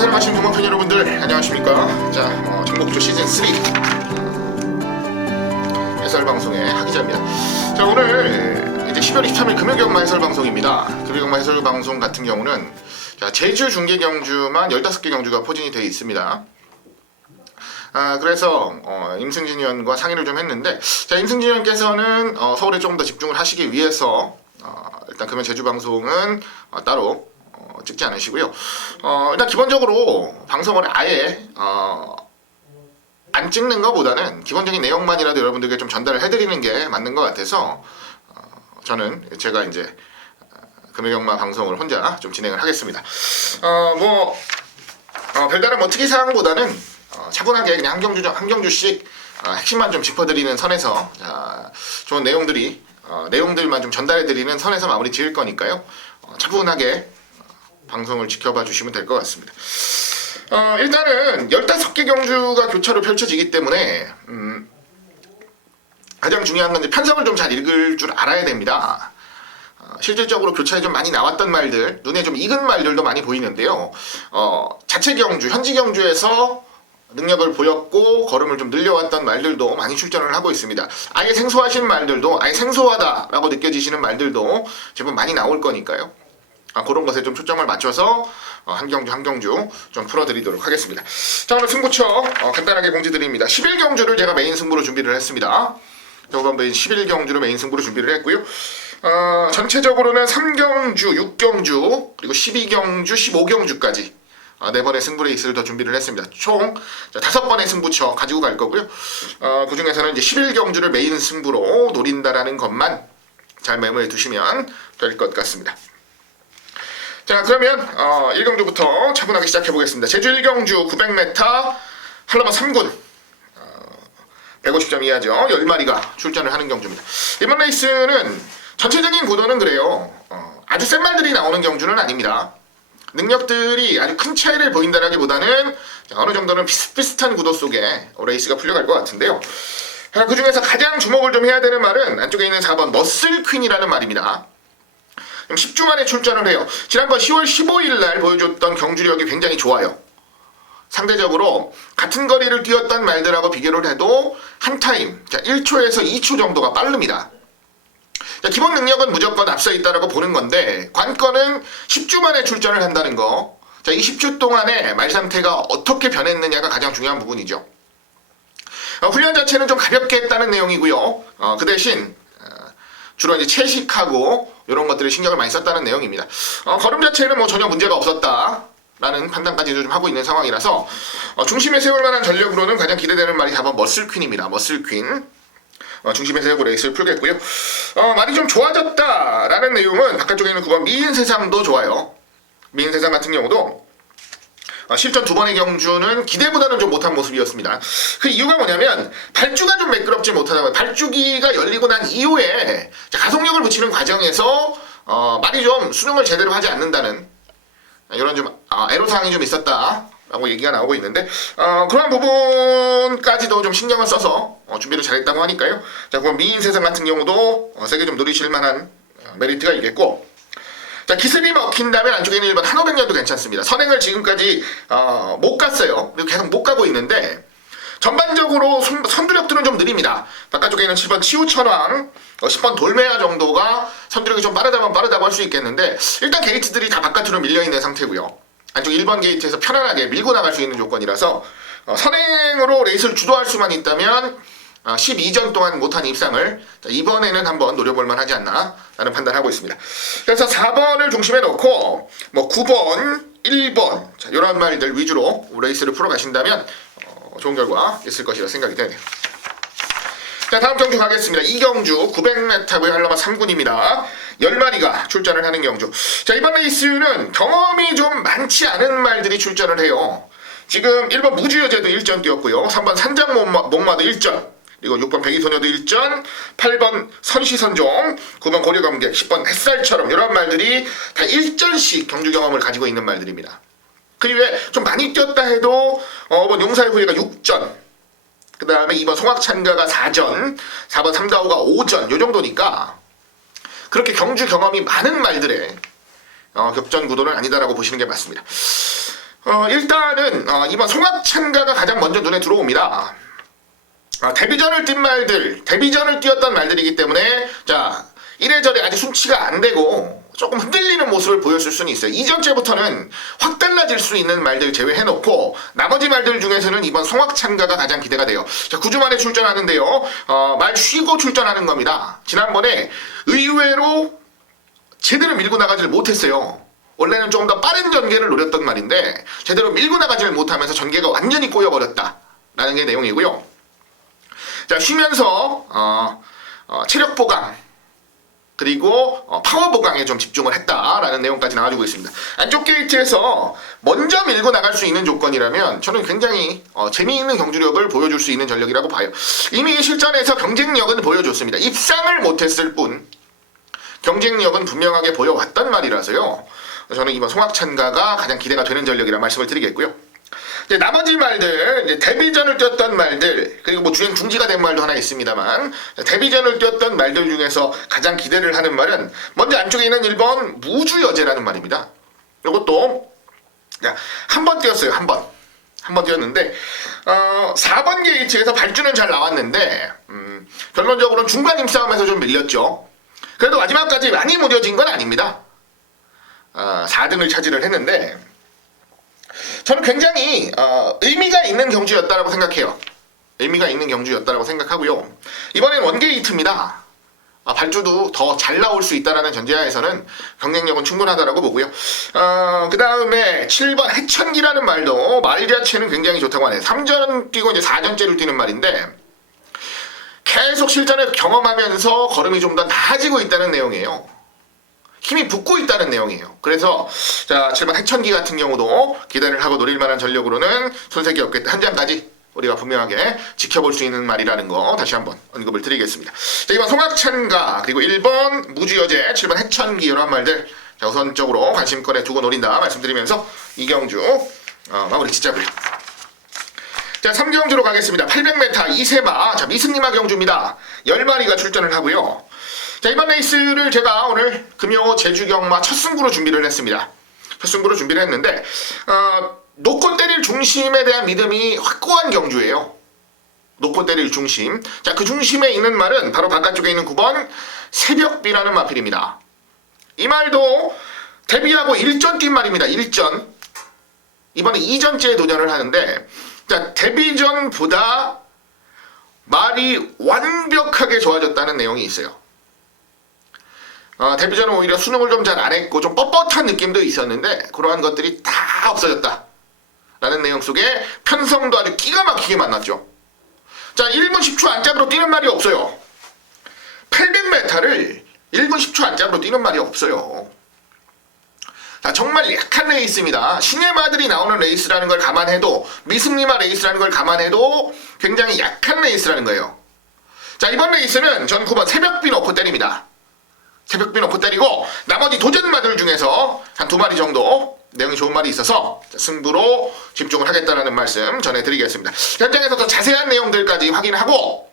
사랑하시는 동호팬 여러분들 안녕하십니까. 자, 정복조 시즌3 해설방송의 하기자입니다. 자, 오늘 이제 12월 23일 금요경마 해설방송입니다. 금요경마 해설방송 같은 경우는 자, 제주 중계 경주만 15개 경주가 포진이 되어 있습니다. 그래서 임승진 위원과 상의를 좀 했는데, 자, 임승진 위원께서는 서울에 조금 더 집중을 하시기 위해서 일단 금요 제주 방송은 따로 찍지 않으시고요. 일단 기본적으로 방송을 아예 안 찍는 것보다는 기본적인 내용만이라도 여러분들께 좀 전달을 해드리는 게 맞는 것 같아서 저는 제가 이제 금요경마 방송을 혼자 좀 진행을 하겠습니다. 별다른 특이사항보다는 차분하게 그냥 한 경주씩 핵심만 좀 짚어드리는 선에서 좋은 내용들만 좀 전달해드리는 선에서 마무리 지을 거니까요. 차분하게 방송을 지켜봐 주시면 될 것 같습니다. 일단은 15개 경주가 교차로 펼쳐지기 때문에 가장 중요한 건 이제 편성을 좀 잘 읽을 줄 알아야 됩니다. 실질적으로 교차에 좀 많이 나왔던 말들, 눈에 좀 익은 말들도 많이 보이는데요. 자체 경주, 현지 경주에서 능력을 보였고 걸음을 좀 늘려왔던 말들도 많이 출전을 하고 있습니다. 아예 생소하신 말들도, 아예 생소하다라고 느껴지시는 말들도 제법 많이 나올 거니까요. 그런 것에 좀 초점을 맞춰서 한 경주 좀 풀어드리도록 하겠습니다. 자, 오늘 승부처 간단하게 공지드립니다. 11경주를 제가 메인 승부로 준비를 했습니다. 저번 11경주로 메인 승부로 준비를 했고요. 전체적으로는 3경주, 6경주, 그리고 12경주, 15경주까지 4번의 승부 레이스를 더 준비를 했습니다. 총 5번의 승부처 가지고 갈 거고요. 그 중에서는 이제 11경주를 메인 승부로 노린다라는 것만 잘 메모해 두시면 될 것 같습니다. 자, 그러면 1경주부터 차분하게 시작해 보겠습니다. 제주 1경주 900m 한라마 3군 150점 이하죠. 10마리가 출전을 하는 경주입니다. 이번 레이스는 전체적인 구도는 그래요. 아주 센 말들이 나오는 경주는 아닙니다. 능력들이 아주 큰 차이를 보인다라기보다는 어느 정도는 비슷비슷한 구도 속에 레이스가 풀려갈 것 같은데요. 그 중에서 가장 주목을 좀 해야 되는 말은 안쪽에 있는 4번 머슬퀸이라는 말입니다. 10주 만에 출전을 해요. 지난번 10월 15일 날 보여줬던 경주력이 굉장히 좋아요. 상대적으로 같은 거리를 뛰었던 말들하고 비교를 해도 한 타임, 1초에서 2초 정도가 빠릅니다. 기본 능력은 무조건 앞서 있다라고 보는 건데, 관건은 10주 만에 출전을 한다는 거. 이 10주 동안에 말 상태가 어떻게 변했느냐가 가장 중요한 부분이죠. 훈련 자체는 좀 가볍게 했다는 내용이고요. 그 대신 주로 이제 채식하고 이런 것들에 신경을 많이 썼다는 내용입니다. 걸음 자체는 전혀 문제가 없었다라는 판단까지도 좀 하고 있는 상황이라서 중심에 세울 만한 전력으로는 가장 기대되는 말이 4번 머슬퀸입니다. 머슬퀸. 중심에 세우고 레이스를 풀겠고요. 말이 좀 좋아졌다라는 내용은 바깥쪽에 있는 9번 미인세상도 좋아요. 미인세상 같은 경우도 실전 2번의 경주는 기대보다는 좀 못한 모습이었습니다. 그 이유가 뭐냐면 발주가 좀 매끄럽지 못하다고요. 발주기가 열리고 난 이후에 가속력을 붙이는 과정에서 말이 좀 수능을 제대로 하지 않는다는 이런 좀 애로사항이 좀 있었다라고 얘기가 나오고 있는데, 그런 부분까지도 좀 신경을 써서 준비를 잘했다고 하니까요. 자, 그럼 미인세상 같은 경우도 세게 좀 노리실 만한 메리트가 있겠고, 자, 기습이 먹힌다면 안쪽에 있는 1번 한오백년도 괜찮습니다. 선행을 지금까지 못 갔어요. 그리고 계속 못 가고 있는데 전반적으로 선두력들은 좀 느립니다. 바깥쪽에 있는 7번 치우천왕, 10번 돌메아 정도가 선두력이 좀 빠르다면 빠르다고 할 수 있겠는데, 일단 게이트들이 다 바깥으로 밀려있는 상태고요. 안쪽 1번 게이트에서 편안하게 밀고 나갈 수 있는 조건이라서 선행으로 레이스를 주도할 수만 있다면 12전 동안 못한 입상을 이번에는 한번 노려볼만 하지 않나 라는 판단하고 있습니다. 그래서 4번을 중심에 놓고 9번, 1번 이런 말들 위주로 레이스를 풀어가신다면 좋은 결과 있을 것이라 생각이 되네요. 자, 다음 경주 가겠습니다. 2경주 900m의 한라마 3군입니다. 10마리가 출전을 하는 경주. 자, 이번 레이스는 경험이 좀 많지 않은 말들이 출전을 해요. 지금 1번 무주여제도 1전 뛰었고요. 3번 산장목마도 1전, 그리고 6번 백이소녀도 1전, 8번 선시선종, 9번 고려감객, 10번 햇살처럼 이런 말들이 다 1전씩 경주 경험을 가지고 있는 말들입니다. 그 이외에 좀 많이 뛰었다 해도 5번 용사의 후예가 6전, 그 다음에 2번 송악찬가가 4전, 4번 삼가오가 5전 요 정도니까 그렇게 경주 경험이 많은 말들의 격전 구도는 아니다라고 보시는 게 맞습니다. 일단은 이번 송악찬가가 가장 먼저 눈에 들어옵니다. 데뷔전을 뛴 말들, 데뷔전을 뛰었던 말들이기 때문에 자 이래저래 아직 순치가 안 되고 조금 흔들리는 모습을 보였을 수는 있어요. 이전째부터는 확 달라질 수 있는 말들 제외해놓고 나머지 말들 중에서는 이번 송악찬가가 가장 기대가 돼요. 자 9주 만에 출전하는데요. 말 쉬고 출전하는 겁니다. 지난번에 의외로 제대로 밀고 나가질 못했어요. 원래는 조금 더 빠른 전개를 노렸던 말인데 제대로 밀고 나가지를 못하면서 전개가 완전히 꼬여버렸다라는 게 내용이고요. 자 쉬면서 체력 보강 그리고 파워 보강에 좀 집중을 했다라는 내용까지 나와주고 있습니다. 안쪽 게이트에서 먼저 밀고 나갈 수 있는 조건이라면 저는 굉장히 재미있는 경주력을 보여줄 수 있는 전력이라고 봐요. 이미 실전에서 경쟁력은 보여줬습니다. 입상을 못했을 뿐 경쟁력은 분명하게 보여왔단 말이라서요. 저는 이번 송악찬가가 가장 기대가 되는 전력이라 말씀을 드리겠고요. 이제 나머지 말들, 이제 데뷔전을 뛰었던 말들, 그리고 뭐 주행 중지가 된 말도 하나 있습니다만 데뷔전을 뛰었던 말들 중에서 가장 기대를 하는 말은 먼저 안쪽에 있는 1번 무주여제라는 말입니다. 이것도 한 번 뛰었어요. 한 번 뛰었는데 4번 게이트에서 발주는 잘 나왔는데 결론적으로는 중간 힘싸움에서 좀 밀렸죠. 그래도 마지막까지 많이 무뎌진 건 아닙니다. 4등을 차지를 했는데 저는 굉장히 의미가 있는 경주였다라고 생각해요. 의미가 있는 경주였다라고 생각하고요. 이번엔 원게이트입니다. 발주도 더 잘 나올 수 있다라는 전제하에서는 경쟁력은 충분하다라고 보고요. 그 다음에 7번 해천기라는 말도 말 자체는 굉장히 좋다고 하네요. 3전 뛰고 이제 4전째를 뛰는 말인데 계속 실전을 경험하면서 걸음이 좀 더 나아지고 있다는 내용이에요. 힘이 붙고 있다는 내용이에요. 그래서 자 7번 해천기 같은 경우도 기대를 하고 노릴 만한 전력으로는 손색이 없겠다. 한 장까지 우리가 분명하게 지켜볼 수 있는 말이라는 거 다시 한번 언급을 드리겠습니다. 자 이번 송악찬가 그리고 1번 무주여제 7번 해천기 이런 말들 자, 우선적으로 관심권에 두고 노린다 말씀드리면서 이경주 마무리 짓자고요. 자 3경주로 가겠습니다. 800m 이세마 자 미승리마 경주입니다. 10마리가 출전을 하고요. 자 이번 레이스를 제가 오늘 금요 제주경마 첫 승부로 준비를 했습니다. 첫 승부로 준비를 했는데 놓고 때릴 중심에 대한 믿음이 확고한 경주예요. 놓고 때릴 중심. 자 그 중심에 있는 말은 바로 바깥쪽에 있는 9번 새벽비라는 마필입니다. 이 말도 데뷔하고 1전 뛴 말입니다. 1전. 이번에 2전째에 도전을 하는데 자 데뷔전보다 말이 완벽하게 좋아졌다는 내용이 있어요. 데뷔전은 오히려 수능을 좀 잘 안 했고 좀 뻣뻣한 느낌도 있었는데 그러한 것들이 다 없어졌다 라는 내용 속에 편성도 아주 기가 막히게 만났죠. 자 1분 10초 안짝으로 뛰는 말이 없어요. 800m를 1분 10초 안짝으로 뛰는 말이 없어요. 자 정말 약한 레이스입니다. 신의 마들이 나오는 레이스라는 걸 감안해도 미승리마 레이스라는 걸 감안해도 굉장히 약한 레이스라는 거예요. 자 이번 레이스는 전 9번 새벽비 넣고 때립니다. 새벽비 넣고 때리고 나머지 도전마들 중에서 한 2마리 정도 내용이 좋은 말이 있어서 승부로 집중을 하겠다는 말씀 전해드리겠습니다. 현장에서 더 자세한 내용들까지 확인하고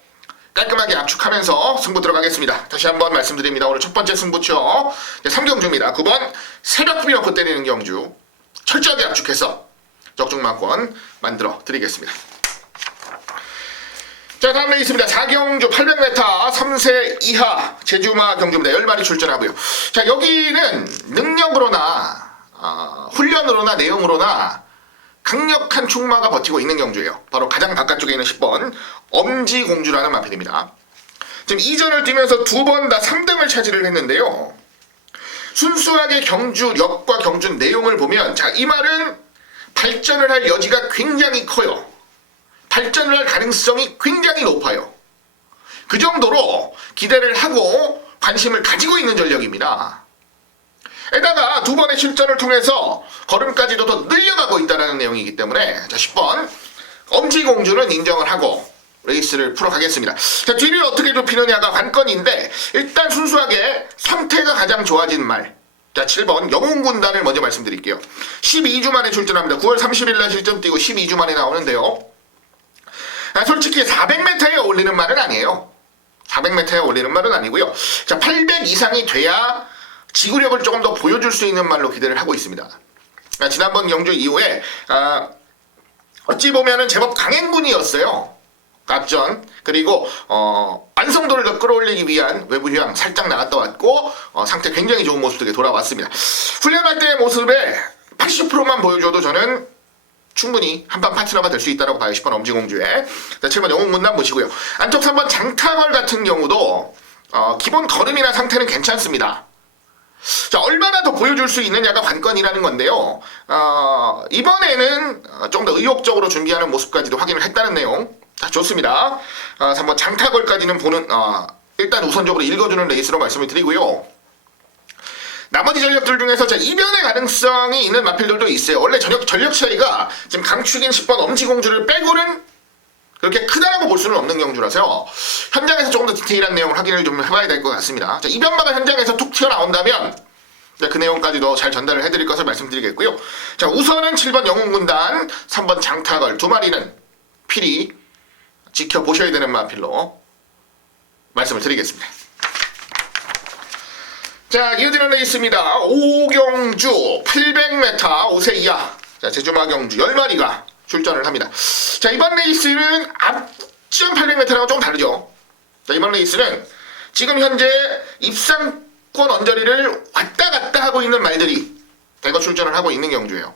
깔끔하게 압축하면서 승부 들어가겠습니다. 다시 한번 말씀드립니다. 오늘 첫 번째 승부처 3경주입니다. 9번 새벽비 넣고 때리는 경주 철저하게 압축해서 적중마권 만들어 드리겠습니다. 자 다음 레이스입니다. 4경주 800m 3세 이하 제주마 경주입니다. 10마리 출전하고요. 자 여기는 능력으로나 훈련으로나 내용으로나 강력한 충마가 버티고 있는 경주예요. 바로 가장 바깥쪽에 있는 10번 엄지공주라는 마필입니다. 지금 2전을 뛰면서 2번 다 3등을 차지를 했는데요. 순수하게 경주력과 경주 내용을 보면 자 이 말은 발전을 할 여지가 굉장히 커요. 발전을 할 가능성이 굉장히 높아요. 그 정도로 기대를 하고 관심을 가지고 있는 전력입니다. 에다가 2번의 실전을 통해서 걸음까지도 더 늘려가고 있다는 내용이기 때문에 자 10번 엄지공주는 인정을 하고 레이스를 풀어가겠습니다. 자 뒤를 어떻게 좁히느냐가 관건인데 일단 순수하게 상태가 가장 좋아진 말 자 7번 영웅군단을 먼저 말씀드릴게요. 12주 만에 출전합니다. 9월 30일 날 실전 뛰고 12주 만에 나오는데요. 솔직히 400m에 올리는 말은 아니에요. 400m에 올리는 말은 아니고요. 자 800 이상이 돼야 지구력을 조금 더 보여줄 수 있는 말로 기대를 하고 있습니다. 지난번 경주 이후에 어찌 보면은 제법 강행군이었어요. 앞전. 그리고 완성도를 더 끌어올리기 위한 외부 휴양 살짝 나갔다 왔고 상태 굉장히 좋은 모습들이 돌아왔습니다. 훈련할 때의 모습에 80%만 보여줘도 저는 충분히 한판 파트너가 될 수 있다고 봐요. 10번 엄지공주에. 7번 영웅문단 보시고요. 안쪽 3번 장타걸 같은 경우도 기본 걸음이나 상태는 괜찮습니다. 자, 얼마나 더 보여줄 수 있느냐가 관건이라는 건데요. 이번에는 좀 더 의욕적으로 준비하는 모습까지도 확인을 했다는 내용. 자, 좋습니다. 3번 장타걸까지는 일단 우선적으로 읽어주는 레이스로 말씀을 드리고요. 나머지 전력들 중에서 이변의 가능성이 있는 마필들도 있어요. 원래 전력 차이가 지금 강축인 10번 엄지공주를 빼고는 그렇게 크다라고 볼 수는 없는 경주라서 현장에서 조금 더 디테일한 내용을 확인을 좀 해봐야 될 것 같습니다. 자, 이변마가 현장에서 툭 튀어나온다면 그 내용까지도 잘 전달을 해드릴 것을 말씀드리겠고요. 자, 우선은 7번 영웅군단, 3번 장타걸 두 마리는 필히 지켜보셔야 되는 마필로 말씀을 드리겠습니다. 자, 이어지는 레이스입니다. 오경주 800m 5세 이하 제주마 경주 10마리가 출전을 합니다. 자, 이번 레이스는 앞전 800m랑은 좀 다르죠. 자, 이번 레이스는 지금 현재 입상권 언저리를 왔다 갔다 하고 있는 말들이 대거 출전을 하고 있는 경주예요.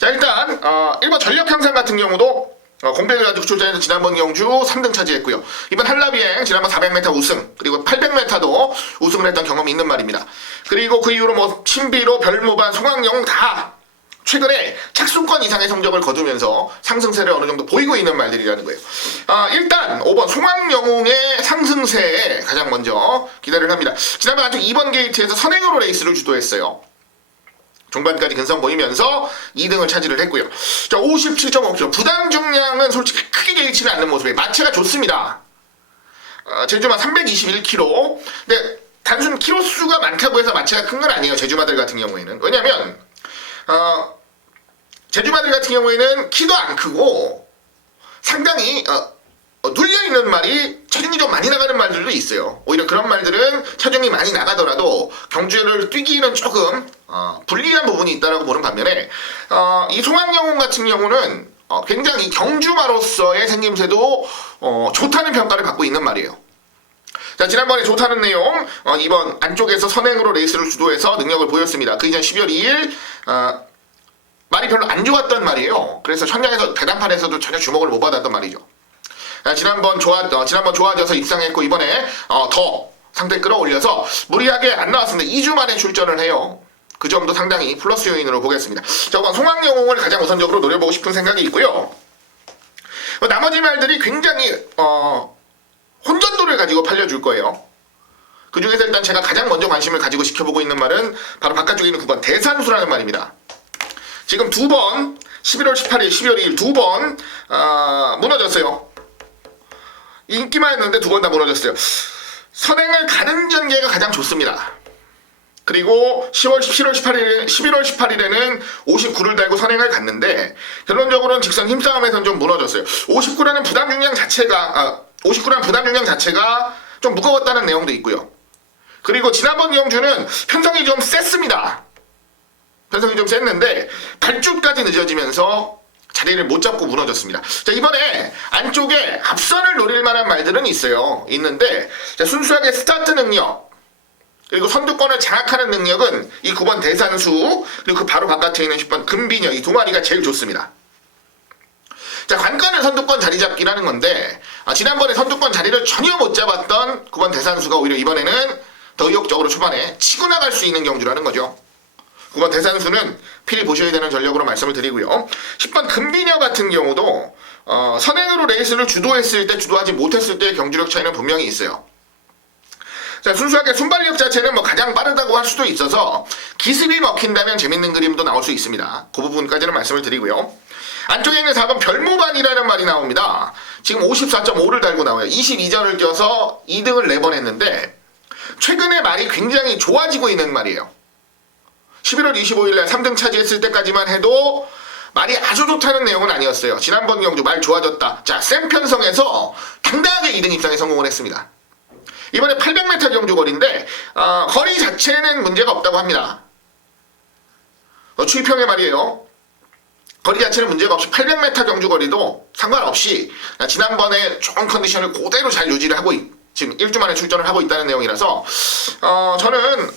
자, 일단 1번 전력향상 같은 경우도 공백을 가지고 출전해서 지난번 경주 3등 차지했고요. 이번 한라비행 지난번 400m 우승, 그리고 800m도 우승을 했던 경험이 있는 말입니다. 그리고 그 이후로 신비로 별무반, 송황영 다 최근에 착순권 이상의 성적을 거두면서 상승세를 어느 정도 보이고 있는 말들이라는 거예요. 일단 5번 송황영웅의 상승세에 가장 먼저 기대를 합니다. 지난번 안쪽 2번 게이트에서 선행으로 레이스를 주도했어요. 종반까지 근성 보이면서 2등을 차지를 했고요. 자, 57.5kg. 부담 중량은 솔직히 크게 개의치는 않는 모습에 마체가 좋습니다. 제주마 321kg. 근데 단순 키로 수가 많다고 해서 마체가 큰 건 아니에요. 제주마들 같은 경우에는. 왜냐면 제주마들 같은 경우에는 키도 안 크고 상당히 눌려있는 말이 체중이 좀 많이 나가는 말들도 있어요. 오히려 그런 말들은 체중이 많이 나가더라도 경주를 뛰기는 조금 불리한 부분이 있다고 보는 반면에 이 송황영웅 같은 경우는 굉장히 경주마로서의 생김새도 좋다는 평가를 받고 있는 말이에요. 자, 지난번에 좋다는 내용 이번 안쪽에서 선행으로 레이스를 주도해서 능력을 보였습니다. 그 이전 12월 2일 말이 별로 안 좋았던 말이에요. 그래서 현장에서 배당판에서도 전혀 주목을 못 받았던 말이죠. 지난번 좋아져서 입상했고 이번에 더 상태 끌어올려서 무리하게 안 나왔습니다. 2주 만에 출전을 해요. 그 점도 상당히 플러스 요인으로 보겠습니다. 자, 송황영웅을 가장 우선적으로 노려보고 싶은 생각이 있고요. 나머지 말들이 굉장히 혼전도를 가지고 팔려줄 거예요. 그 중에서 일단 제가 가장 먼저 관심을 가지고 지켜보고 있는 말은 바로 바깥쪽에 있는 9번 대산수라는 말입니다. 지금 2번 11월 18일, 12월 2일 2번 무너졌어요. 인기만 했는데 2번 다 무너졌어요. 선행을 가는 전개가 가장 좋습니다. 그리고 11월 18일에는 59를 달고 선행을 갔는데 결론적으로는 직선 힘싸움에서는 좀 무너졌어요. 59라는 부담 중량 자체가 좀 무거웠다는 내용도 있고요. 그리고 지난번 경주는 편성이 좀 셌습니다. 편성이 좀 셌는데 발주까지 늦어지면서 자리를 못 잡고 무너졌습니다. 자, 이번에 안쪽에 앞선을 노릴 만한 말들은 있는데 자, 순수하게 스타트 능력 그리고 선두권을 장악하는 능력은 이 9번 대산수 그리고 그 바로 바깥에 있는 10번 금비녀 이 두 마리가 제일 좋습니다. 자, 관건은 선두권 자리 잡기라는 건데 지난번에 선두권 자리를 전혀 못 잡았던 9번 대산수가 오히려 이번에는 더 의욕적으로 초반에 치고 나갈 수 있는 경주라는 거죠. 9번 대산수는 필히 보셔야 되는 전력으로 말씀을 드리고요. 10번 금비녀 같은 경우도 선행으로 레이스를 주도하지 못했을 때의 경주력 차이는 분명히 있어요. 자, 순수하게 순발력 자체는 가장 빠르다고 할 수도 있어서 기습이 먹힌다면 재밌는 그림도 나올 수 있습니다. 그 부분까지는 말씀을 드리고요. 안쪽에 있는 4번 별무반이라는 말이 나옵니다. 지금 54.5를 달고 나와요. 22전을 껴서 2등을 4번 했는데 최근에 말이 굉장히 좋아지고 있는 말이에요. 11월 25일날 3등 차지했을 때까지만 해도 말이 아주 좋다는 내용은 아니었어요. 지난번 경주 말 좋아졌다. 자, 센 편성에서 당당하게 2등 입상에 성공을 했습니다. 이번에 800m 경주 거리인데 거리 자체는 문제가 없다고 합니다. 추이평에 말이에요. 거리 자체는 문제가 없이 800m 경주 거리도 상관없이 지난번에 좋은 컨디션을 그대로 잘 유지를 하고 지금 1주 만에 출전을 하고 있다는 내용이라서 저는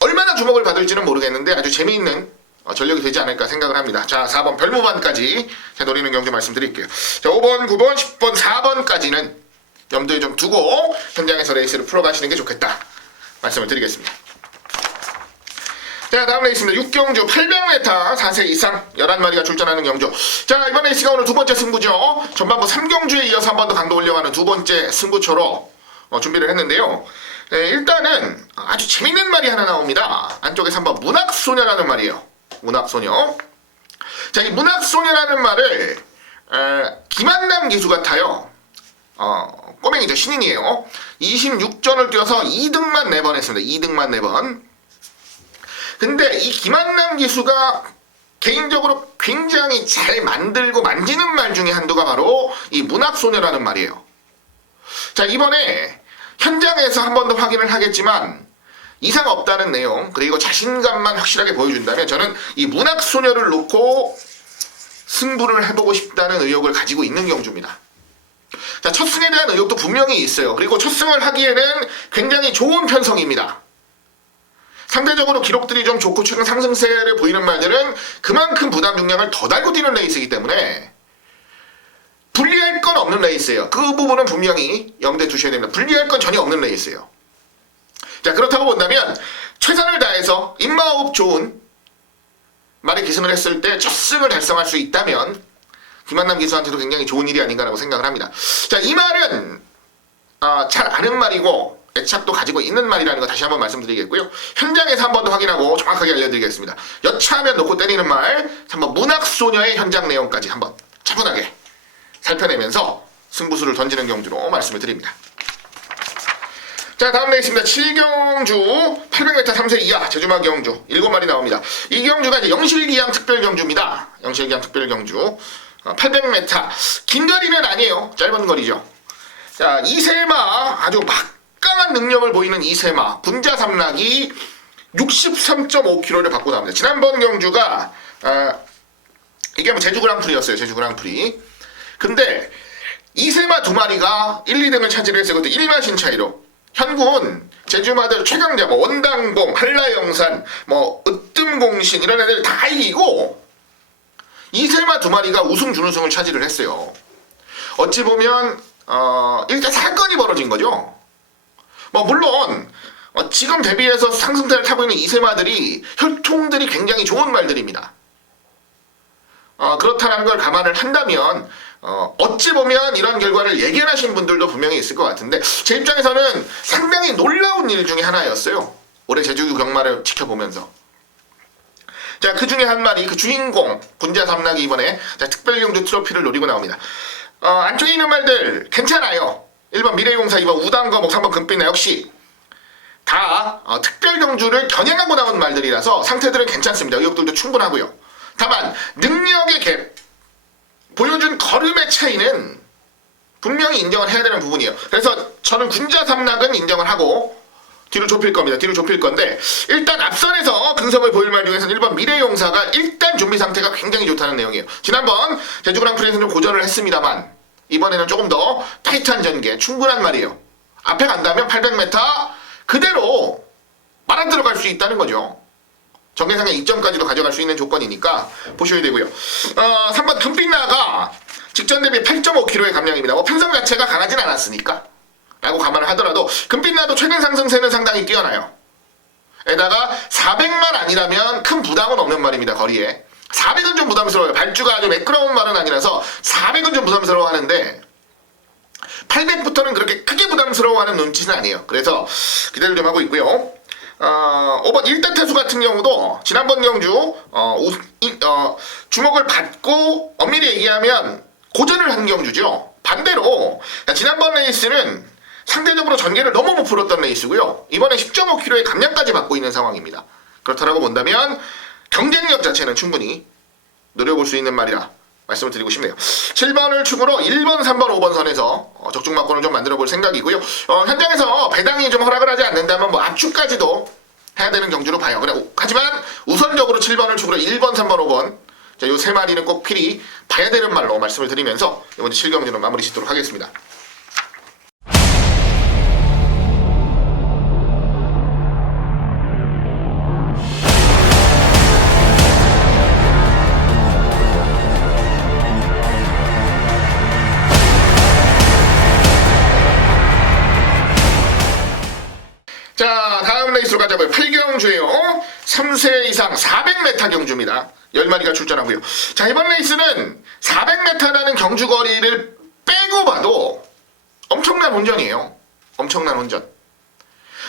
얼마나 주목을 받을지는 모르겠는데 아주 재미있는 전력이 되지 않을까 생각을 합니다. 자, 4번 별무반까지 제 노리는 경주 말씀드릴게요. 자, 5번, 9번, 10번, 4번까지는 염두에 좀 두고 현장에서 레이스를 풀어가시는 게 좋겠다 말씀을 드리겠습니다. 자, 다음 레이스입니다. 6경주 800m 4세 이상 11마리가 출전하는 경주. 자, 이번 레이스가 오늘 두 번째 승부죠. 전반부 3경주에 이어서 한 번 더 강도 올려가는 두 번째 승부처로 준비를 했는데요. 네, 일단은 아주 재밌는 말이 하나 나옵니다. 안쪽에서 한번 문학소녀라는 말이에요. 문학소녀. 자, 이 문학소녀라는 말을 김한남 기수 같아요. 꼬맹이죠. 신인이에요. 26전을 뛰어서 2등만 4번 했습니다. 2등만 4번. 근데 이 김한남 기수가 개인적으로 굉장히 잘 만들고 만지는 말 중에 한두가 바로 이 문학소녀라는 말이에요. 자, 이번에 현장에서 한 번 더 확인을 하겠지만 이상 없다는 내용, 그리고 자신감만 확실하게 보여준다면 저는 이 문학소녀를 놓고 승부를 해보고 싶다는 의욕을 가지고 있는 경주입니다. 자, 첫 승에 대한 의욕도 분명히 있어요. 그리고 첫 승을 하기에는 굉장히 좋은 편성입니다. 상대적으로 기록들이 좀 좋고 최근 상승세를 보이는 말들은 그만큼 부담 중량을 더 달고 뛰는 레이스이기 때문에 불리할 건 없는 레이스예요. 그 부분은 분명히 염두에 두셔야 됩니다. 불리할 건 전혀 없는 레이스예요. 자, 그렇다고 본다면 최선을 다해서 입마호흡 좋은 말에 기승을 했을 때 첫 승을 달성할 수 있다면 김한남 기수한테도 굉장히 좋은 일이 아닌가라고 생각을 합니다. 자, 이 말은 잘 아는 말이고 애착도 가지고 있는 말이라는 거 다시 한번 말씀드리겠고요. 현장에서 한 번 더 확인하고 정확하게 알려드리겠습니다. 여차하면 놓고 때리는 말, 한번 문학소녀의 현장 내용까지 한번 차분하게 살펴내면서 승부수를 던지는 경주로 말씀을 드립니다. 자, 다음 레이스입니다. 7경주 800m 3세 이하 제주마 경주 7마리 나옵니다. 이 경주가 이제 영실기양 특별 경주입니다. 영실기양 특별 경주 800m 긴 거리는 아니에요. 짧은 거리죠. 자, 이세마 아주 막강한 능력을 보이는 이세마 분자 삼락이 63.5kg를 받고 나옵니다. 지난번 경주가 이게 뭐 제주 그랑프리였어요. 제주 그랑프리. 근데 이세마 두 마리가 1, 2등을 차지를 했어요. 그것도 1마신 차이로. 현군 제주마들 최강자 뭐 원당봉, 한라영산, 뭐 으뜸공신 이런 애들 다 이기고 이세마 두 마리가 우승 준우승을 차지를 했어요. 어찌 보면 일단 사건이 벌어진 거죠. 뭐 물론 지금 대비해서 상승세를 타고 있는 이세마들이 혈통들이 굉장히 좋은 말들입니다. 그렇다는 걸 감안을 한다면 어찌 보면 이런 결과를 예견하신 분들도 분명히 있을 것 같은데 제 입장에서는 상당히 놀라운 일 중에 하나였어요. 올해 제주 경마를 지켜보면서. 자, 그 중에 한 마리, 그 주인공 분자 삼락이 이번에 특별경주 트로피를 노리고 나옵니다. 안쪽에 있는 말들 괜찮아요. 1번 미래공사, 2번 우당거목, 3번 금빛나 역시 다 특별경주를 겨냥하고 나온 말들이라서 상태들은 괜찮습니다. 의욕들도 충분하고요. 다만 능력의 갭, 보여준 걸음의 차이는 분명히 인정을 해야 되는 부분이에요. 그래서 저는 군자 삼락은 인정을 하고 뒤로 좁힐 겁니다. 뒤로 좁힐 건데 일단 앞선에서 근성을 보일 말 중에서는 1번 미래용사가 일단 준비 상태가 굉장히 좋다는 내용이에요. 지난번 제주 그랑프리에서는 고전을 했습니다만 이번에는 조금 더 타이트한 전개 충분한 말이에요. 앞에 간다면 800m 그대로 말아 들어갈 수 있다는 거죠. 정계상의 2점까지도 가져갈 수 있는 조건이니까 보셔야 되고요. 3번 금빛나가 직전 대비 8.5kg의 감량입니다. 뭐 편성 자체가 강하진 않았으니까 라고 감안을 하더라도 금빛나도 최근 상승세는 상당히 뛰어나요. 에다가 400만 아니라면 큰 부담은 없는 말입니다. 거리에 400은 좀 부담스러워요. 발주가 아주 매끄러운 말은 아니라서 400은 좀 부담스러워하는데 800부터는 그렇게 크게 부담스러워하는 눈치는 아니에요. 그래서 기대를 좀 하고 있고요. 5번 일단태수 같은 경우도 지난번 경주 주목을 받고 엄밀히 얘기하면 고전을 한 경주죠. 반대로 지난번 레이스는 상대적으로 전개를 너무 못 풀었던 레이스고요. 이번에 10.5kg의 감량까지 받고 있는 상황입니다. 그렇다고 본다면 경쟁력 자체는 충분히 노려볼 수 있는 말이라 말씀을 드리고 싶네요. 7번을 축으로 1번, 3번, 5번 선에서 적중막권을 좀 만들어 볼 생각이고요. 현장에서 배당이 좀 허락을 하지 않는다면 뭐 압축까지도 해야 되는 경주로 봐요. 그래, 하지만 우선적으로 추가적으로 7번을 추구로 1번, 3번, 5번. 자, 요 세 마리는 꼭 필히 봐야 되는 말로 말씀을 드리면서 이번 주 7경주는 마무리 짓도록 하겠습니다. 자, 다음 레이스로 가자고요. 8경주에요. 3세 이상 400m 경주입니다. 10마리가 출전하고요. 자, 이번 레이스는 400m라는 경주거리를 빼고 봐도 엄청난 혼전이에요. 엄청난 혼전.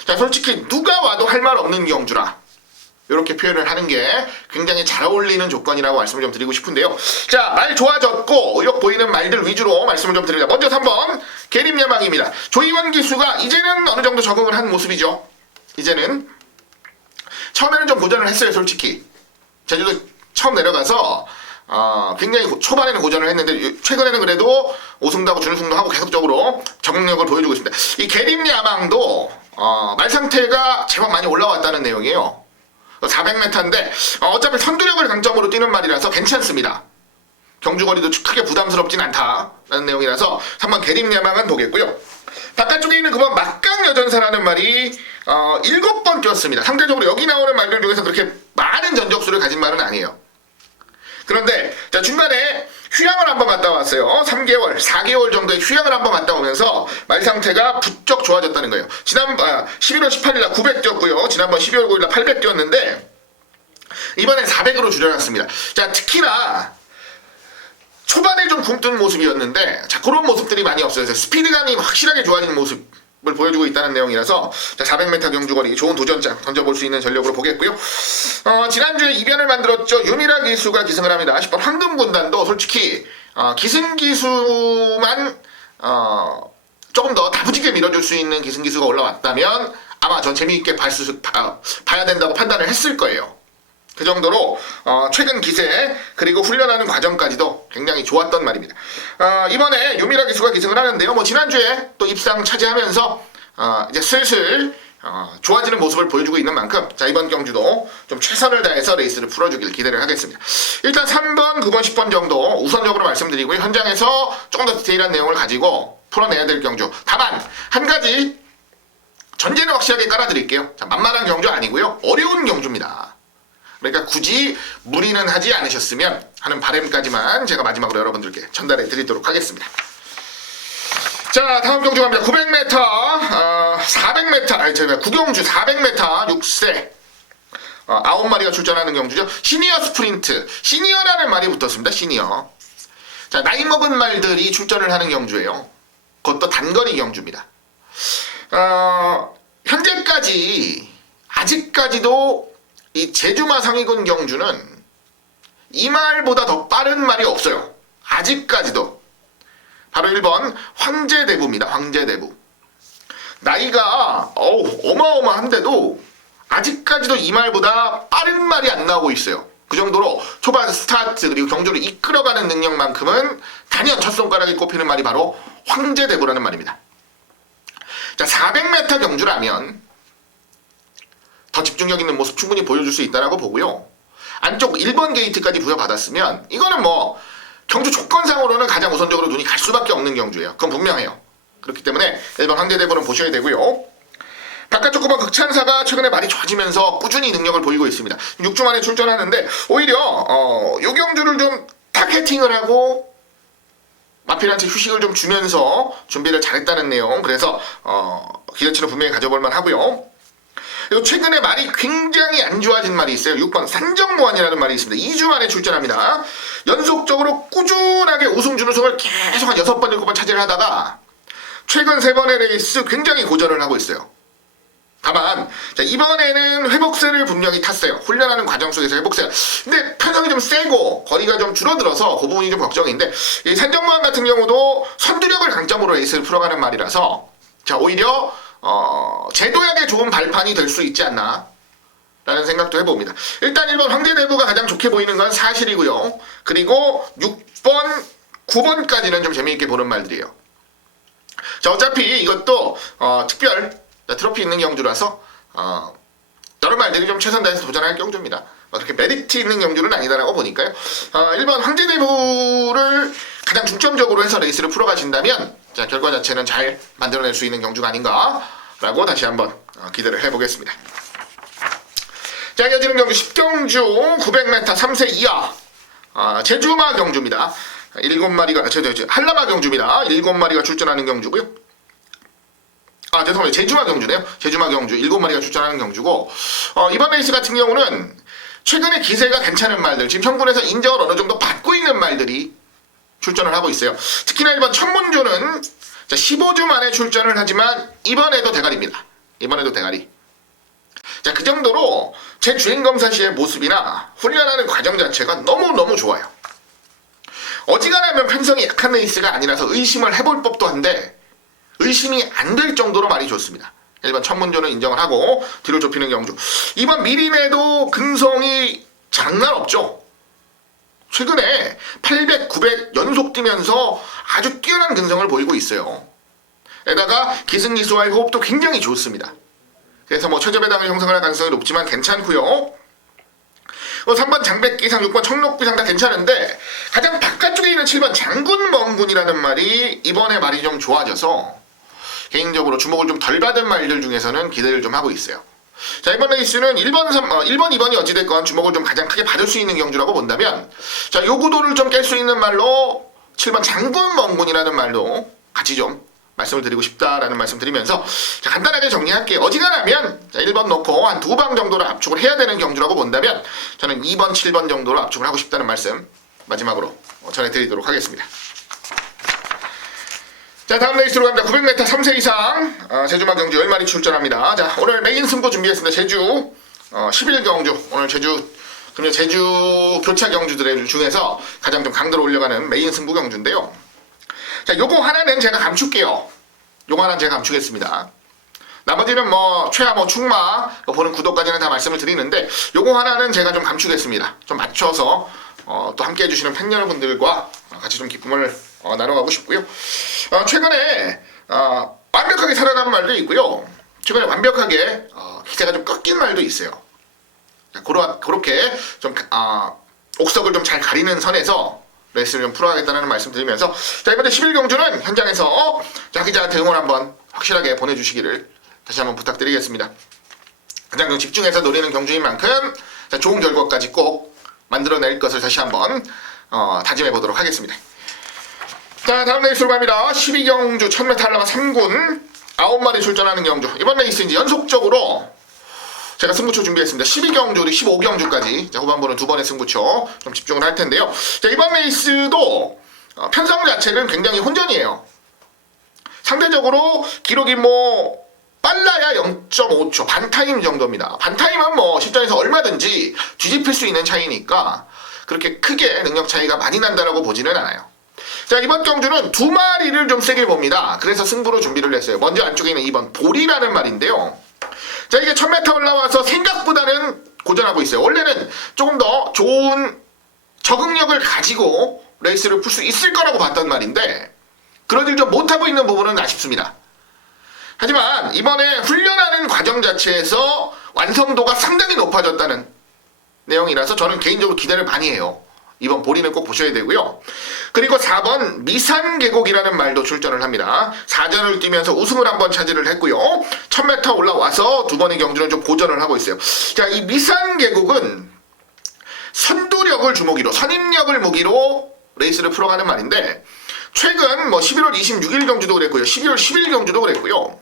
자, 솔직히 누가 와도 할 말 없는 경주라. 이렇게 표현을 하는 게 굉장히 잘 어울리는 조건이라고 말씀을 좀 드리고 싶은데요. 자, 말 좋아졌고 의욕 보이는 말들 위주로 말씀을 좀 드립니다. 먼저 3번 계림야망입니다. 조이원 기수가 이제는 어느 정도 적응을 한 모습이죠. 이제는 처음에는 좀 고전을 했어요. 솔직히 제주도 처음 내려가서 굉장히 초반에는 고전을 했는데 최근에는 그래도 5승도 하고 준우승도 하고 계속적으로 적응력을 보여주고 있습니다. 이 계림야망도 말 상태가 제법 많이 올라왔다는 내용이에요. 400m인데 어차피 선두력을 강점으로 뛰는 말이라서 괜찮습니다. 경주거리도 크게 부담스럽진 않다라는 내용이라서 3번 계림야망은 보겠고요. 바깥쪽에 있는 9번 막강여전사라는 말이 7번 뛰었습니다. 상대적으로 여기 나오는 말들 중에서 그렇게 많은 전적수를 가진 말은 아니에요. 그런데 자, 중간에 휴양을 한번 갔다 왔어요. 3개월, 4개월 정도의 휴양을 한번 갔다 오면서 말 상태가 부쩍 좋아졌다는 거예요. 지난번 11월 18일 날 900 뛰었고요. 지난번 12월 9일 날 800 뛰었는데 이번엔 400으로 줄여놨습니다. 자, 특히나 초반에 좀 굼뜬 모습이었는데 자, 그런 모습들이 많이 없어요. 스피드감이 확실하게 좋아진 모습을 보여주고 있다는 내용이라서 자, 400m 경주거리 좋은 도전장 던져볼 수 있는 전력으로 보겠고요. 지난주에 이변을 만들었죠. 유미라 기수가 기승을 합니다. 10번 황금군단도 솔직히 기승기수만 조금 더 다부지게 밀어줄 수 있는 기승기수가 올라왔다면 아마 전 재미있게 봐야 된다고 판단을 했을 거예요. 그 정도로 최근 기세 그리고 훈련하는 과정까지도 굉장히 좋았던 말입니다. 이번에 유미라 기수가 기승을 하는데요. 뭐 지난주에 또 입상 차지하면서 이제 슬슬 좋아지는 모습을 보여주고 있는 만큼 자, 이번 경주도 좀 최선을 다해서 레이스를 풀어주길 기대를 하겠습니다. 일단 3번, 9번, 10번 정도 우선적으로 말씀드리고요. 현장에서 조금 더 디테일한 내용을 가지고 풀어내야 될 경주. 다만 한 가지 전제는 확실하게 깔아드릴게요. 자, 만만한 경주 아니고요. 어려운 경주입니다. 그러니까 굳이 무리는 하지 않으셨으면 하는 바람까지만 제가 마지막으로 여러분들께 전달해 드리도록 하겠습니다. 자, 다음 경주 갑니다. 900m, 400m, 저희가 구경주 400m 6세 9마리가 출전하는 경주죠. 시니어 스프린트, 시니어라는 말이 붙었습니다. 시니어. 자, 나이 먹은 말들이 출전을 하는 경주예요. 그것도 단거리 경주입니다. 현재까지 아직까지도 이 제주마 상위군 경주는 이 말보다 더 빠른 말이 없어요. 아직까지도. 바로 1번 황제대부입니다. 황제대부. 나이가 어마어마한데도 아직까지도 이 말보다 빠른 말이 안 나오고 있어요. 그 정도로 초반 스타트 그리고 경주를 이끌어가는 능력만큼은 단연 첫 손가락에 꼽히는 말이 바로 황제대부라는 말입니다. 자, 400m 경주라면 더 집중력 있는 모습 충분히 보여줄 수 있다라고 보고요. 안쪽 1번 게이트까지 부여받았으면 이거는 뭐 경주 조건상으로는 가장 우선적으로 눈이 갈 수밖에 없는 경주예요. 그건 분명해요. 그렇기 때문에 1번 황제대부는 보셔야 되고요. 바깥쪽 9번 극찬사가 최근에 말이 좋아지면서 꾸준히 능력을 보이고 있습니다. 6주 만에 출전하는데 오히려 요 경주를 좀 타겟팅을 하고 마필한테 휴식을 좀 주면서 준비를 잘했다는 내용. 그래서 기대치는 분명히 가져볼 만하고요. 그리고 최근에 말이 굉장히 안 좋아진 말이 있어요. 6번 산정무한이라는 말이 있습니다. 2주 만에 출전합니다. 연속적으로 꾸준하게 우승 준우승을 계속 한 6번, 7번 차지를 하다가 최근 3번의 레이스 굉장히 고전을 하고 있어요. 다만 자, 이번에는 회복세를 분명히 탔어요. 훈련하는 과정 속에서 회복세. 근데 편성이 좀 세고 거리가 좀 줄어들어서 그 부분이 좀 걱정인데 이 산정무한 같은 경우도 선두력을 강점으로 레이스를 풀어가는 말이라서 자, 오히려 제도약에 좋은 발판이 될 수 있지 않나 라는 생각도 해봅니다. 일단 1번 황제대부가 가장 좋게 보이는 건 사실이고요. 그리고 6번, 9번까지는 좀 재미있게 보는 말들이에요. 자, 어차피 이것도 특별 트로피 있는 경주라서 여러 말들이 좀 최선 다해서 도전할 경주입니다. 그렇게 메리트 있는 경주는 아니다라고 보니까요. 1번 황제대부를 가장 중점적으로 해서 레이스를 풀어가신다면 자, 결과 자체는 잘 만들어낼 수 있는 경주가 아닌가라고 다시 한번 기대를 해보겠습니다. 자, 이어지는 경주 10경주 900m 3세 이하 제주마 경주입니다. 7마리가 한라마 경주입니다. 7마리가 출전하는 경주고요. 죄송합니다. 제주마 경주네요. 제주마 경주 7마리가 출전하는 경주고 이번 레이스 같은 경우는 최근에 기세가 괜찮은 말들, 지금 형군에서 인정을 어느 정도 받고 있는 말들이 출전을 하고 있어요. 특히나 1번 천문조는 15주 만에 출전을 하지만 이번에도 대가리입니다. 이번에도 대가리. 자, 그 정도로 제 주행검사 시의 모습이나 훈련하는 과정 자체가 너무너무 좋아요. 어지간하면 편성이 약한 레이스가 아니라서 의심을 해볼 법도 한데 의심이 안 될 정도로 말이 좋습니다. 1번 천문조는 인정을 하고 뒤로 좁히는 경주. 2번 미리내도 근성이 장난 없죠. 최근에 800, 900 연속 뛰면서 아주 뛰어난 근성을 보이고 있어요. 게다가 기승기수와의 호흡도 굉장히 좋습니다. 그래서 최저배당을 형성할 가능성이 높지만 괜찮고요. 3번 장백기상, 6번 청록비상 다 괜찮은데 가장 바깥쪽에 있는 7번 장군멍군이라는 말이 이번에 말이 좀 좋아져서 개인적으로 주목을 좀 덜 받은 말들 중에서는 기대를 좀 하고 있어요. 자, 이번 레이스는 1번, 2번이 어찌됐건 주목을 좀 가장 크게 받을 수 있는 경주라고 본다면 자, 요 구도를 좀 깰 수 있는 말로 7번 장군멍군이라는 말도 같이 좀 말씀을 드리고 싶다라는 말씀 드리면서 자, 간단하게 정리할게요. 어지간하면 1번 놓고 한 2방 정도로 압축을 해야 되는 경주라고 본다면 저는 2번, 7번 정도로 압축을 하고 싶다는 말씀 마지막으로 전해드리도록 하겠습니다. 자, 다음 레이스로 갑니다. 900m 3세 이상 제주마 경주 10마리 출전합니다. 자, 오늘 메인 승부 준비했습니다. 제주 11 경주. 오늘 제주 교차 경주들 중에서 가장 좀 강도를 올려가는 메인 승부 경주인데요. 자, 요거 하나는 제가 감출게요. 요거 하나는 제가 감추겠습니다. 나머지는 최하 충마 보는 구도까지는 다 말씀을 드리는데 요거 하나는 제가 좀 감추겠습니다. 좀 맞춰서 또 함께 해주시는 팬 여러분들과 같이 좀 기쁨을 나눠가고 싶고요. 최근에 완벽하게 살아난 말도 있고요. 최근에 완벽하게 기세가 좀 꺾인 말도 있어요. 자, 그렇게 좀 옥석을 좀 잘 가리는 선에서 레이스를 좀 풀어야겠다는 말씀 드리면서 자, 이번에 11경주는 현장에서 기자한테 응원 한번 확실하게 보내주시기를 다시 한번 부탁드리겠습니다. 가장 좀 집중해서 노리는 경주인 만큼 자, 좋은 결과까지 꼭 만들어낼 것을 다시 한번 다짐해 보도록 하겠습니다. 자, 다음 레이스로 갑니다. 12경주 1000m 한라마 3군 9마리 출전하는 경주. 이번 레이스 이제 연속적으로 제가 승부처 준비했습니다. 12경주, 우리 15경주까지 후반부는 2번의 승부처 좀 집중을 할 텐데요. 자, 이번 레이스도 편성 자체는 굉장히 혼전이에요. 상대적으로 기록이 빨라야 0.5초 반타임 정도입니다. 반타임은 실전에서 얼마든지 뒤집힐 수 있는 차이니까 그렇게 크게 능력 차이가 많이 난다라고 보지는 않아요. 자, 이번 경주는 2마리를 좀 세게 봅니다. 그래서 승부로 준비를 했어요. 먼저 안쪽에 있는 2번 볼이라는 말인데요. 자, 이게 1000m 올라와서 생각보다는 고전하고 있어요. 원래는 조금 더 좋은 적응력을 가지고 레이스를 풀 수 있을 거라고 봤던 말인데 그러질 좀 못하고 있는 부분은 아쉽습니다. 하지만 이번에 훈련하는 과정 자체에서 완성도가 상당히 높아졌다는 내용이라서 저는 개인적으로 기대를 많이 해요. 이번 보리는 꼭 보셔야 되고요. 그리고 4번 미산계곡이라는 말도 출전을 합니다. 4전을 뛰면서 우승을 한번 차지를 했고요. 1000m 올라와서 2번의 경주는 좀 고전을 하고 있어요. 자, 이 미산계곡은 선두력을 주무기로, 선임력을 무기로 레이스를 풀어가는 말인데 최근 11월 26일 경주도 그랬고요. 12월 10일 경주도 그랬고요.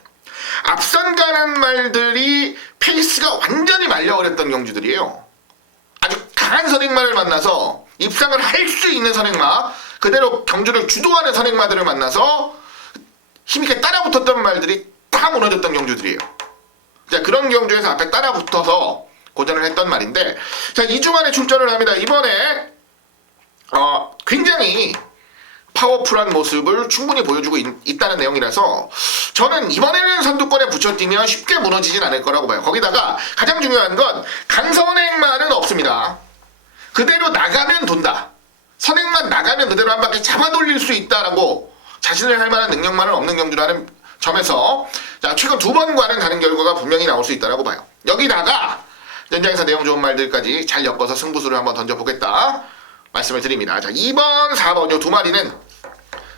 앞선 가는 말들이 페이스가 완전히 말려버렸던 경주들이에요. 아주 강한 선행마를 만나서 입상을 할 수 있는 선행마, 그대로 경주를 주도하는 선행마들을 만나서 힘있게 따라붙었던 말들이 다 무너졌던 경주들이에요. 자, 그런 경주에서 앞에 따라붙어서 고전을 했던 말인데 자, 2주 만에 출전을 합니다. 이번에 굉장히 파워풀한 모습을 충분히 보여주고 있다는 내용이라서 저는 이번에는 선두권에 붙여뛰면 쉽게 무너지진 않을 거라고 봐요. 거기다가 가장 중요한 건 강선행마는 없습니다. 그대로 나가면 돈다. 선행만 나가면 그대로 한 바퀴 잡아 돌릴 수 있다라고 자신을 할 만한 능력만은 없는 경주라는 점에서 자, 최근 2번과는 다른 결과가 분명히 나올 수 있다라고 봐요. 여기다가 전장에서 내용 좋은 말들까지 잘 엮어서 승부수를 한번 던져보겠다 말씀을 드립니다. 자, 2번, 4번 요 두 마리는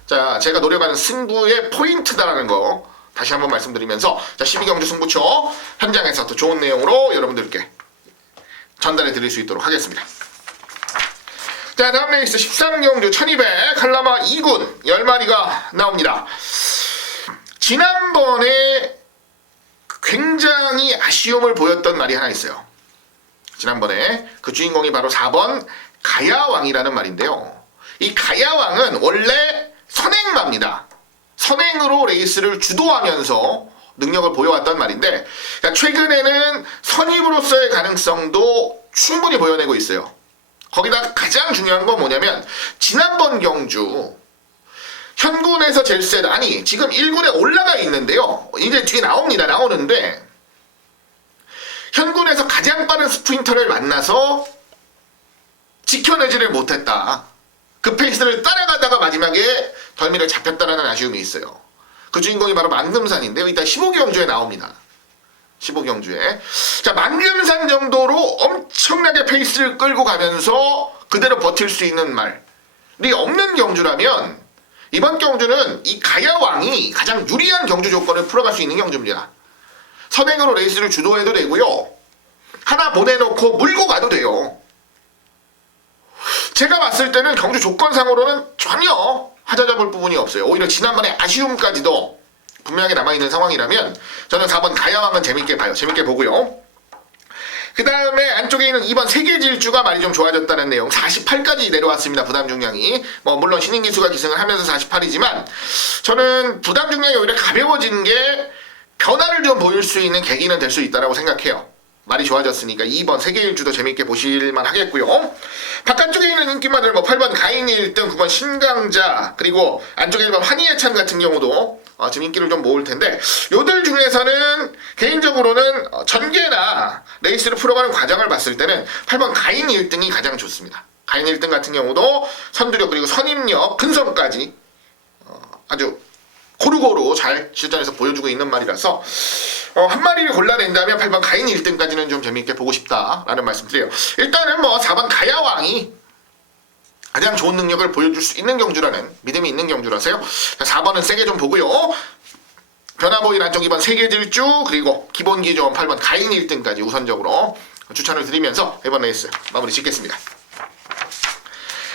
자, 제가 노려가는 승부의 포인트다라는 거 다시 한번 말씀드리면서 자, 12경주 승부처 현장에서 또 좋은 내용으로 여러분들께 전달해 드릴 수 있도록 하겠습니다. 자, 다음 레이스 13경주 1200 칼라마 2군 10마리가 나옵니다. 지난번에 굉장히 아쉬움을 보였던 말이 하나 있어요. 지난번에 그 주인공이 바로 4번 가야왕이라는 말인데요. 이 가야왕은 원래 선행마입니다. 선행으로 레이스를 주도하면서 능력을 보여왔던 말인데 최근에는 선임으로서의 가능성도 충분히 보여내고 있어요. 거기다 가장 중요한 건 뭐냐면 지난번 경주 현군에서 제일 세다. 아니 지금 1군에 올라가 있는데요. 이제 뒤에 나오는데 현군에서 가장 빠른 스프린터를 만나서 지켜내지를 못했다. 그 페이스를 따라가다가 마지막에 덜미를 잡혔다라는 아쉬움이 있어요. 그 주인공이 바로 만금산인데요. 이따 15경주에 나옵니다. 15경주에. 자, 만금산 정도로 엄청나게 페이스를 끌고 가면서 그대로 버틸 수 있는 말이 없는 경주라면 이번 경주는 이 가야왕이 가장 유리한 경주 조건을 풀어갈 수 있는 경주입니다. 선행으로 레이스를 주도해도 되고요. 하나 보내놓고 물고 가도 돼요. 제가 봤을 때는 경주 조건상으로는 전혀 하자잡을 부분이 없어요. 오히려 지난번에 아쉬움까지도 분명하게 남아있는 상황이라면 저는 4번 가야왕은 재밌게 봐요. 재밌게 보고요. 그 다음에 안쪽에 있는 2번 세계질주가 많이 좀 좋아졌다는 내용. 48까지 내려왔습니다. 부담 중량이. 물론 신인기수가 기승을 하면서 48이지만 저는 부담 중량이 오히려 가벼워진 게 변화를 좀 보일 수 있는 계기는 될 수 있다고 생각해요. 말이 좋아졌으니까 2번 세계일주도 재밌게 보실만 하겠고요. 바깥쪽에 있는 인기마들 8번 가인이 1등, 9번 신강자, 그리고 안쪽에 1번 환희예찬 같은 경우도 지금 인기를 좀 모을 텐데 요들 중에서는 개인적으로는 전개나 레이스를 풀어가는 과정을 봤을 때는 8번 가인 1등이 가장 좋습니다. 가인 1등 같은 경우도 선두력 그리고 선임력, 근성까지 아주 고루고루 잘 실전에서 보여주고 있는 말이라서 한 마리를 골라낸다면 8번 가인 1등까지는 좀 재미있게 보고 싶다라는 말씀 드려요. 일단은 4번 가야왕이 가장 좋은 능력을 보여줄 수 있는 경주라는 믿음이 있는 경주라서요. 4번은 세게 좀 보고요. 변화보일 안쪽 2번 세계질주 그리고 기본기 좀 8번 가인 1등까지 우선적으로 추천을 드리면서 이번 레이스 마무리 짓겠습니다.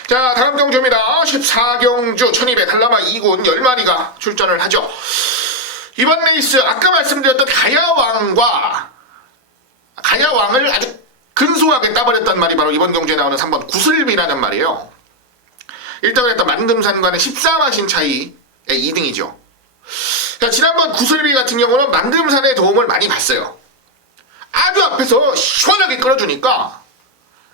자, 다음 경주입니다. 14경주 1200 칼라마 2군 10마리가 출전을 하죠. 이번 레이스 아까 말씀드렸던 가야왕을 아주 근소하게 따버렸단 말이 바로 이번 경주에 나오는 3번 구슬비라는 말이에요. 1등을 했던 만금산과는 14마신 차이의 2등이죠. 자, 지난번 구슬비 같은 경우는 만금산의 도움을 많이 받어요. 아주 앞에서 시원하게 끌어주니까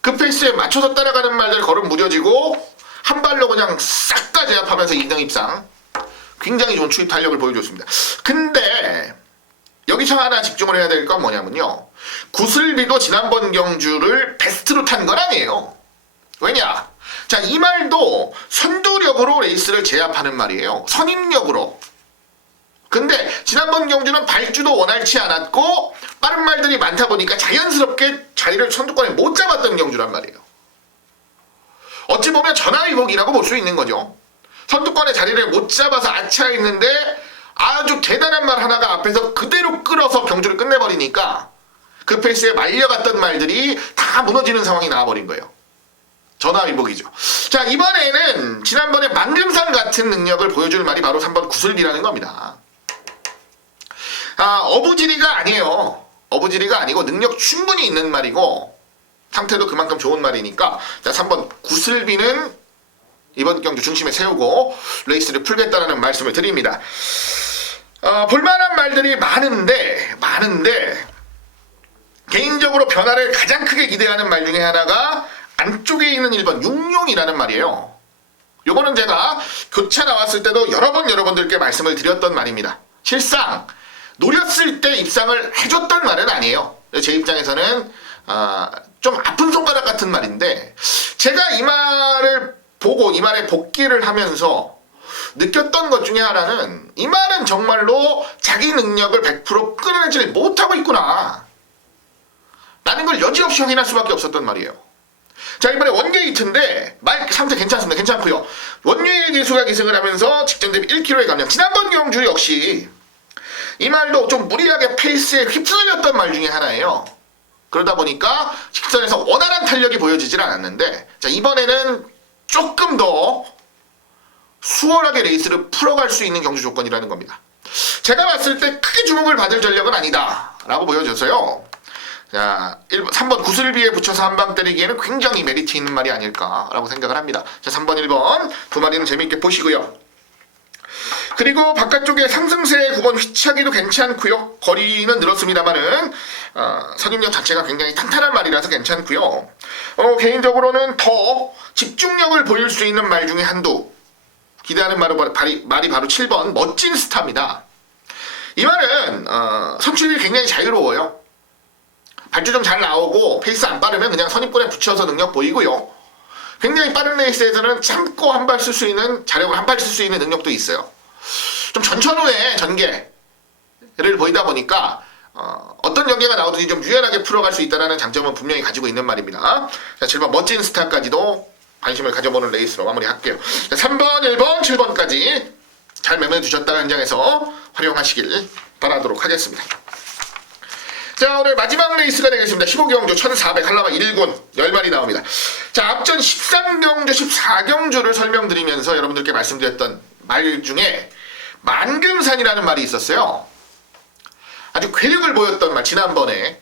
그 페이스에 맞춰서 따라가는 말들 걸음 무뎌지고 한 발로 그냥 싹 다 제압하면서 2등 입상. 굉장히 좋은 추입 탄력을 보여줬습니다. 근데 여기서 하나 집중을 해야 될 건 뭐냐면요. 구슬비도 지난번 경주를 베스트로 탄 건 아니에요. 왜냐? 자, 이 말도 선두력으로 레이스를 제압하는 말이에요. 선임력으로. 근데 지난번 경주는 발주도 원활치 않았고 빠른 말들이 많다 보니까 자연스럽게 자리를 선두권에 못 잡았던 경주란 말이에요. 어찌 보면 전화위복이라고 볼 수 있는 거죠. 선두권에 자리를 못 잡아서 아차했는데 아주 대단한 말 하나가 앞에서 그대로 끌어서 경주를 끝내버리니까 그 페이스에 말려갔던 말들이 다 무너지는 상황이 나와버린 거예요. 전화위복이죠. 자, 이번에는 지난번에 만금산 같은 능력을 보여줄 말이 바로 3번 구슬비라는 겁니다. 어부지리가 아니에요. 어부지리가 아니고 능력 충분히 있는 말이고 상태도 그만큼 좋은 말이니까 자, 3번 구슬비는 이번 경주 중심에 세우고 레이스를 풀겠다는 말씀을 드립니다. 볼만한 말들이 많은데 개인적으로 변화를 가장 크게 기대하는 말 중에 하나가 안쪽에 있는 1번 육룡이라는 말이에요. 요거는 제가 교차 나왔을 때도 여러 번 여러분들께 말씀을 드렸던 말입니다. 실상 노렸을 때 입상을 해줬던 말은 아니에요. 제 입장에서는 좀 아픈 손가락 같은 말인데 제가 이 말을 보고 이 말에 복귀를 하면서 느꼈던 것 중에 하나는 이 말은 정말로 자기 능력을 100% 끌어내지 못하고 있구나 라는 걸 여지없이 확인할 수밖에 없었단 말이에요. 자, 이번에 원게이트인데 상태 괜찮습니다. 괜찮고요. 원유의 기수가 기승을 하면서 직전 대비 1kg의 감량. 지난번 경주 역시 이 말도 좀 무리하게 페이스에 휩쓸렸던 말 중에 하나예요. 그러다 보니까 직선에서 원활한 탄력이 보여지질 않았는데, 자, 이번에는 조금 더 수월하게 레이스를 풀어갈 수 있는 경주 조건이라는 겁니다. 제가 봤을 때 크게 주목을 받을 전력은 아니다 라고 보여져서요. 자, 3번 구슬비에 붙여서 한 방 때리기에는 굉장히 메리트 있는 말이 아닐까라고 생각을 합니다. 자, 3번, 1번 두 마리는 재밌게 보시고요. 그리고 바깥쪽에 상승세 9번 휘차기도 괜찮고요. 거리는 늘었습니다만은 선임력 자체가 굉장히 탄탄한 말이라서 괜찮고요. 개인적으로는 더 집중력을 보일 수 있는 말 중에 한두 기대하는 말이 바로 7번 멋진 스타입니다. 이 말은 선출이 굉장히 자유로워요. 발주 좀 잘 나오고 페이스 안 빠르면 그냥 선입권에 붙여서 능력 보이고요. 굉장히 빠른 레이스에서는 참고 한 발 쓸 수 있는, 자력을 한 발 쓸 수 있는 능력도 있어요. 좀 전천후의 전개를 보이다 보니까 어떤 전개가 나오든지 좀 유연하게 풀어갈 수 있다는 장점은 분명히 가지고 있는 말입니다. 자, 7번 멋진 스타까지도 관심을 가져보는 레이스로 마무리할게요. 자, 3번, 1번, 7번까지 잘 매매해 주셨다가 현장에서 활용하시길 바라도록 하겠습니다. 자, 오늘 마지막 레이스가 되겠습니다. 15경주 1400 한라마 1군 10마리 나옵니다. 자, 앞전 13경주, 14경주를 설명드리면서 여러분들께 말씀드렸던 말 중에 만금산이라는 말이 있었어요. 아주 괴력을 보였던 말, 지난번에.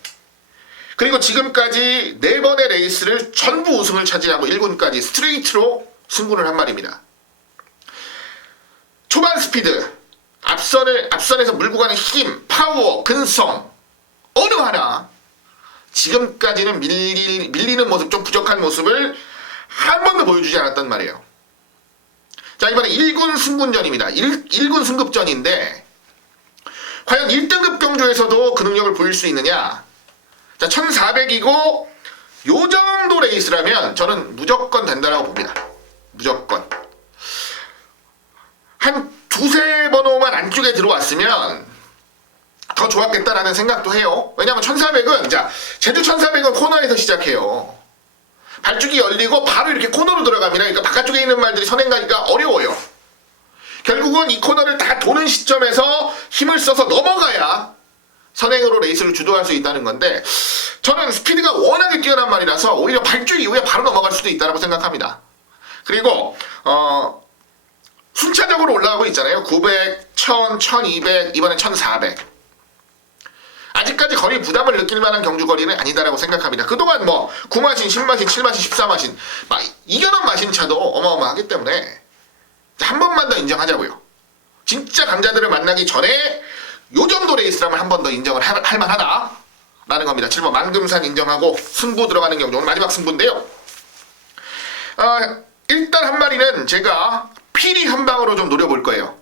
그리고 지금까지 4번의 레이스를 전부 우승을 차지하고 1군까지 스트레이트로 승부를 한 말입니다. 초반 스피드, 앞선에서 물고 가는 힘, 파워, 근성, 어느 하나 지금까지는 밀리는 모습, 좀 부족한 모습을 한 번도 보여주지 않았단 말이에요. 자, 이번에 1군 승군전입니다. 1군 승급전인데 과연 1등급 경주에서도 그 능력을 보일 수 있느냐. 자, 1400이고 요 정도 레이스라면 저는 무조건 된다라고 봅니다. 무조건. 한 두세 번호만 안쪽에 들어왔으면 더 좋았겠다라는 생각도 해요. 왜냐면 1400은, 자, 제주 1400은 코너에서 시작해요. 발죽이 열리고 바로 이렇게 코너로 들어갑니다. 그러니까 바깥쪽에 있는 말들이 선행 가기가 어려워요. 결국은 이 코너를 다 도는 시점에서 힘을 써서 넘어가야 선행으로 레이스를 주도할 수 있다는 건데, 저는 스피드가 워낙에 뛰어난 말이라서 오히려 발죽 이후에 바로 넘어갈 수도 있다고 생각합니다. 그리고 순차적으로 올라가고 있잖아요. 900, 1000, 1200, 이번엔 1400. 아직까지 거리 부담을 느낄 만한 경주 거리는 아니다라고 생각합니다. 그동안 뭐 9마신, 10마신, 7마신, 14마신 막 이겨놓은 마신차도 어마어마하기 때문에 한 번만 더 인정하자고요. 진짜 강자들을 만나기 전에 요 정도 레이스라면 한 번 더 인정을 할 만하다라는 겁니다. 7번 만금산 인정하고 승부 들어가는 경주, 오늘 마지막 승부인데요. 일단 한 마리는 제가 피리 한 방으로 좀 노려볼 거예요.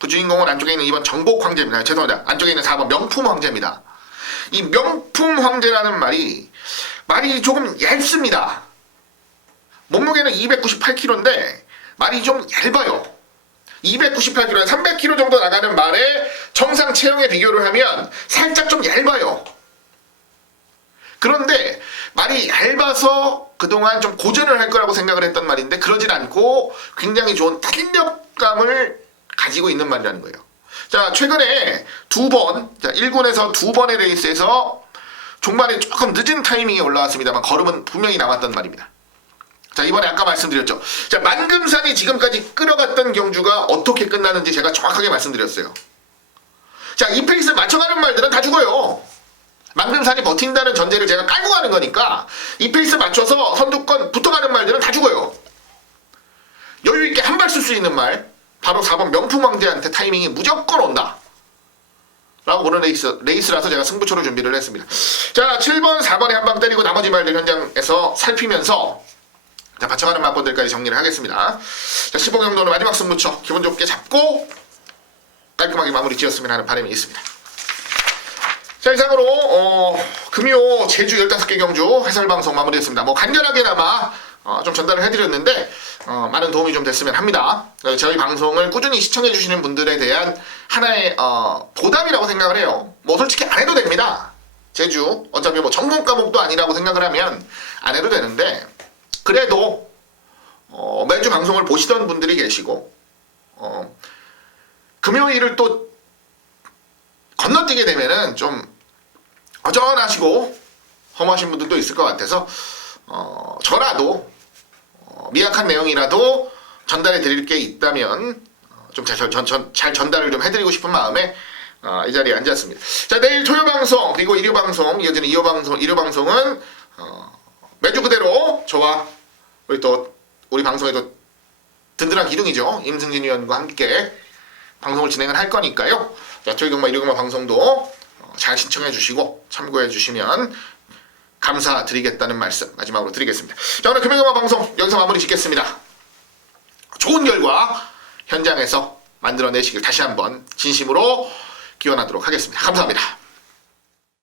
그 주인공은 안쪽에 있는 2번 정복 황제입니다. 죄송합니다. 안쪽에 있는 4번 명품 황제입니다. 이 명품 황제라는 말이 조금 얇습니다. 몸무게는 298kg인데 말이 좀 얇아요. 298kg, 300kg 정도 나가는 말에 정상 체형에 비교를 하면 살짝 좀 얇아요. 그런데 말이 얇아서 그동안 좀 고전을 할 거라고 생각을 했던 말인데 그러진 않고 굉장히 좋은 탄력감을 가지고 있는 말이라는 거예요. 자, 최근에 1군에서 2번의 레이스에서 종말에 조금 늦은 타이밍에 올라왔습니다만 걸음은 분명히 남았단 말입니다. 자, 이번에 아까 말씀드렸죠. 자, 만금산이 지금까지 끌어갔던 경주가 어떻게 끝나는지 제가 정확하게 말씀드렸어요. 자, 이 페이스 맞춰가는 말들은 다 죽어요. 만금산이 버틴다는 전제를 제가 깔고 가는 거니까 이 페이스 맞춰서 선두권 붙어가는 말들은 다 죽어요. 여유있게 한 발 쓸 수 있는 말, 바로 4번 명품 황제한테 타이밍이 무조건 온다 라고 보는 레이스라서 제가 승부처로 준비를 했습니다. 자, 7번 4번에 한 방 때리고 나머지 말들 현장에서 살피면서 자, 받쳐가는 맛보들까지 정리를 하겠습니다. 자, 15경도는 마지막 승부처 기분 좋게 잡고 깔끔하게 마무리 지었으면 하는 바람이 있습니다. 자, 이상으로 금요 제주 15개 경주 해설방송 마무리했습니다. 뭐 간결하게나마 좀 전달을 해드렸는데 많은 도움이 좀 됐으면 합니다. 저희 방송을 꾸준히 시청해주시는 분들에 대한 하나의 보답이라고 생각을 해요. 뭐 솔직히 안 해도 됩니다. 제주 어차피 뭐 전공 과목도 아니라고 생각을 하면 안 해도 되는데 그래도 매주 방송을 보시던 분들이 계시고 금요일을 또 건너뛰게 되면은 좀 어전하시고 허무하신 분들도 있을 것 같아서 저라도 미약한 내용이라도 전달해 드릴 게 있다면 좀 잘 전달을 좀 해드리고 싶은 마음에 이 자리에 앉았습니다. 자, 내일 토요 방송 그리고 일요 방송 이어지는 일요 방송은 매주 그대로 저와 우리 방송에도 든든한 기둥이죠. 임승진 위원과 함께 방송을 진행을 할 거니까요. 자, 토요경마 일요경마 방송도 잘 신청해 주시고 참고해 주시면 감사드리겠다는 말씀 마지막으로 드리겠습니다. 자, 오늘 금요경마 방송 여기서 마무리 짓겠습니다. 좋은 결과 현장에서 만들어내시길 다시 한번 진심으로 기원하도록 하겠습니다. 감사합니다.